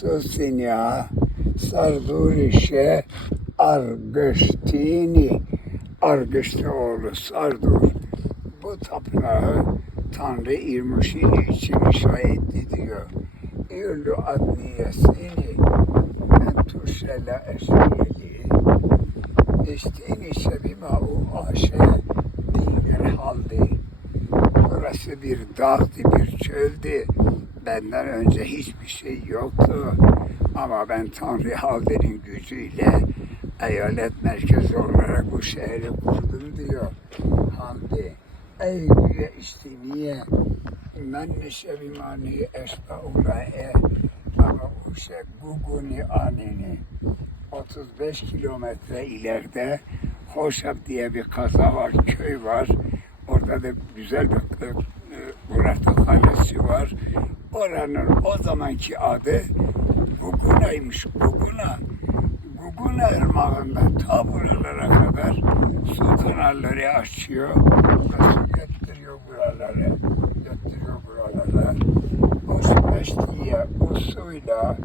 Susina Sardurişe Argıştini Argıştıoğlu Sardur bu tapınağı Tanrı İrmuşini için inşa etti diyor. İrlu adniyesini mentuşela eşriyeli eştiğini şebima u aşe diğer halde. Burası bir dağdı, bir çöldü. Benden önce hiçbir şey yoktu. Ama ben Tanrı Halde'nin gücüyle eyalet merkezi olarak bu şehri kurdum diyor. Hamdi. Ey güye istiniye men neşevimani eşbaula'e ama o şey Guguni anini 35 kilometre ileride Hoşaf diye bir kasaba var, köy var. Orada da güzel bir Muratlıkhanesi var. Oranın o zamanki adı Guguna'ymış. Guguna ırmağından ta buralara kadar su kanalları açıyor. Su götürüyor buralara. O süreçtiye, o suyla